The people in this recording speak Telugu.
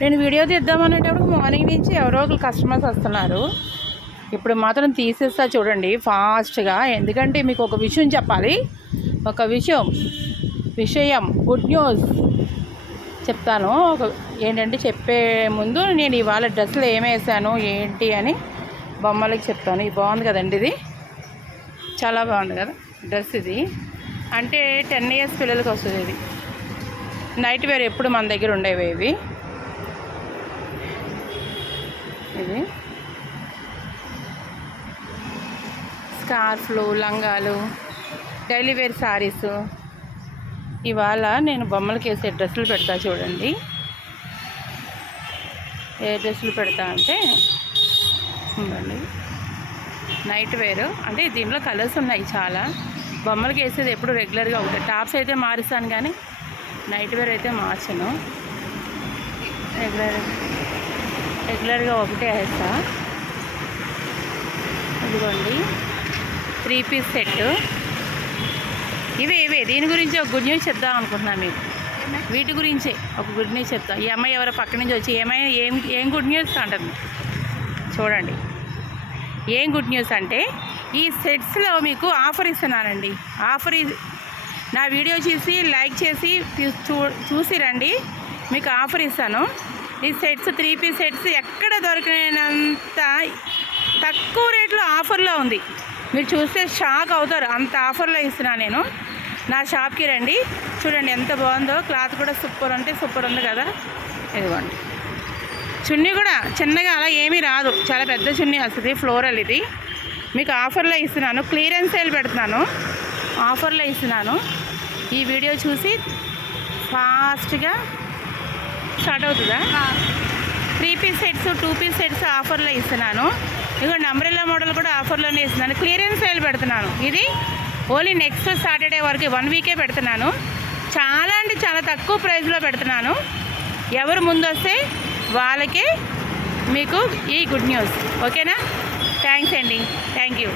నేను వీడియో తీద్దామనేటప్పుడు మార్నింగ్ నుంచి ఎవరో ఒకరు కస్టమర్స్ వస్తున్నారు. ఇప్పుడు మాత్రం తీసేస్తా చూడండి ఫాస్ట్గా. ఎందుకంటే మీకు ఒక విషయం చెప్పాలి. ఒక విషయం గుడ్ న్యూస్ చెప్తాను. ఏంటంటే చెప్పే ముందు నేను ఇవాళ డ్రెస్సులు ఏమేసాను ఏంటి అని బొమ్మలకి చెప్తాను. ఇది బాగుంది కదండి, ఇది చాలా బాగుంది కదా డ్రెస్. ఇది అంటే 10 years పిల్లలకి వస్తుంది. ఇది నైట్ వేర్ ఎప్పుడు మన దగ్గర ఉండేవి ఇవి. ఇది స్కార్ఫ్లు, లంగాలు, డైలీ వేర్ శారీస్. ఇవాళ నేను బొమ్మలకి వేసే డ్రెస్సులు పెడతా చూడండి. ఏ డ్రెస్సులు పెడతా అంటే ఉందండి, నైట్ వేర్. అంటే దీంట్లో కలర్స్ ఉన్నాయి చాలా. బొమ్మలకి వేసేది ఎప్పుడు రెగ్యులర్గా ఉంటాయి. టాప్స్ అయితే మారుస్తాను కానీ నైట్ వేర్ అయితే మార్చను. రెగ్యులర్గా ఒకటే వేస్తా. ఇదిగోండి 3 piece సెట్. ఇవే దీని గురించి ఒక గుడ్ న్యూస్ చెప్దాం అనుకుంటున్నాను మీకు. వీటి గురించే ఒక గుడ్ న్యూస్ చెప్తాం. ఈ అమ్మాయి ఎవరో పక్క నుంచి వచ్చి ఏం గుడ్ న్యూస్ అంటుంది చూడండి. ఏం గుడ్ న్యూస్ అంటే ఈ సెట్స్లో మీకు ఆఫర్ ఇస్తున్నానండి. నా వీడియో చూసి లైక్ చేసి చూసి రండి, మీకు ఆఫర్ ఇస్తాను. ఈ సెట్స్ 3 piece సెట్స్ ఎక్కడ దొరికినంత తక్కువ రేట్లో ఆఫర్లో ఉంది. మీరు చూస్తే షాక్ అవుతారు, అంత ఆఫర్లో ఇస్తున్నాను నేను. నా షాప్కి రండి, చూడండి ఎంత బాగుందో. క్లాత్ కూడా సూపర్ అంటే సూపర్ ఉంది కదా. ఇదిగోండి చున్నీ కూడా చిన్నగా అలా ఏమీ రాదు, చాలా పెద్ద చున్నీ వస్తుంది. ఫ్లోరల్. ఇది మీకు ఆఫర్లో ఇస్తున్నాను. క్లియరెన్స్ సేల్ పెడుతున్నాను, ఆఫర్లో ఇస్తున్నాను. ఈ వీడియో చూసి ఫాస్ట్గా స్టార్ట్ అవుతుందా. 3 piece సెట్స్ 2 piece సెట్స్ ఆఫర్లో ఇస్తున్నాను. ఇదిగోండి అంబ్రెల్లా మోడల్ కూడా ఆఫర్లోనే ఇస్తున్నాను. క్లియరెన్స్ సేల్ పెడుతున్నాను. ఇది ఓన్లీ నెక్స్ట్ సాటర్డే వరకు 1 week పెడుతున్నాను. చాలా అంటే చాలా తక్కువ ప్రైస్లో పెడుతున్నాను. ఎవరు ముందు వస్తే వాళ్ళకే మీకు ఈ గుడ్ న్యూస్. ఓకేనా? థ్యాంక్స్ అండి, థ్యాంక్ యూ.